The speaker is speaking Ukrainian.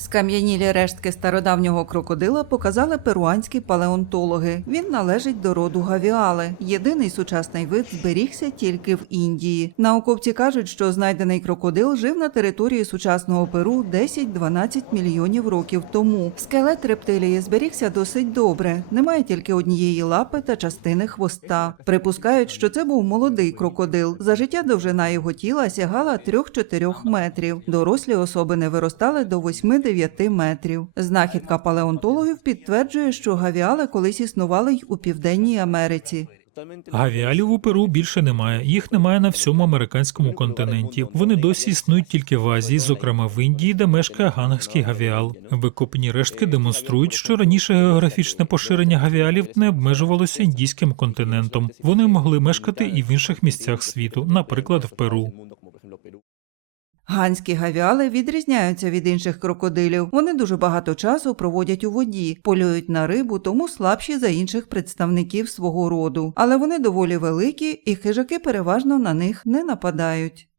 Скам'янілі рештки стародавнього крокодила показали перуанські палеонтологи. Він належить до роду гавіали. Єдиний сучасний вид зберігся тільки в Індії. Науковці кажуть, що знайдений крокодил жив на території сучасного Перу 10-12 мільйонів років тому. Скелет рептилії зберігся досить добре. Немає тільки однієї лапи та частини хвоста. Припускають, що це був молодий крокодил. За життя довжина його тіла сягала 3-4 метрів. Дорослі особи не виростали до 8-9 метрів. Знахідка палеонтологів підтверджує, що гавіали колись існували й у Південній Америці. Гавіалів у Перу більше немає. Їх немає на всьому американському континенті. Вони досі існують тільки в Азії, зокрема в Індії, де мешкає гангський гавіал. Викопні рештки демонструють, що раніше географічне поширення гавіалів не обмежувалося індійським континентом. Вони могли мешкати і в інших місцях світу, наприклад, в Перу. Ганські гавіали відрізняються від інших крокодилів. Вони дуже багато часу проводять у воді, полюють на рибу, тому слабші за інших представників свого роду. Але вони доволі великі, і хижаки переважно на них не нападають.